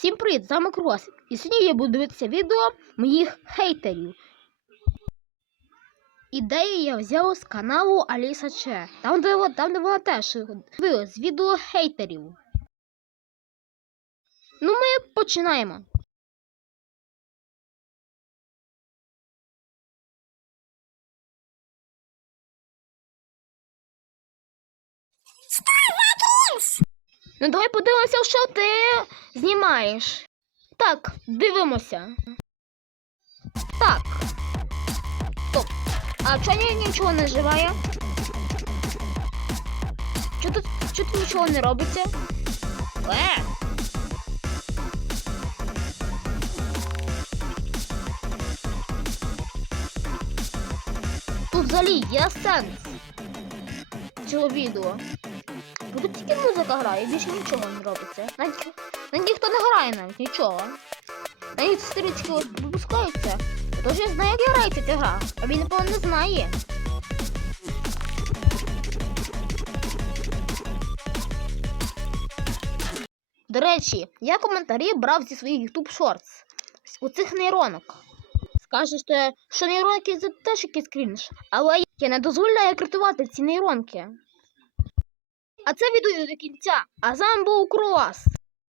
Всім привіт, з вами Крос. І сьогодні я буду дивитися відео моїх хейтерів. Ідею я взяв з каналу Аліса Че. Там, де, там, де вона теж з відео хейтерів. Ну, ми починаємо. Ну, давай подивимося, що ти знімаєш. Так, дивимося. Так. Стоп. А чого ні, нічого не живає? Чого тут, чого тут нічого не робиться? Е! Тут взагалі є сенс цього відео. Тільки грає, більше нічого не робиться. Навіть, навіть ніхто не грає навіть нічого. Навіть стрічки випускаються. Тож я знаю, як грається ця гра, а він, напевно, не знає. До речі, я коментарі брав зі своїх YouTube Shorts. У цих нейронок. Скажете, що нейронки це теж якийсь крінж, але я не дозволяю критувати ці нейронки. А це відео до кінця. А з вами був Крос.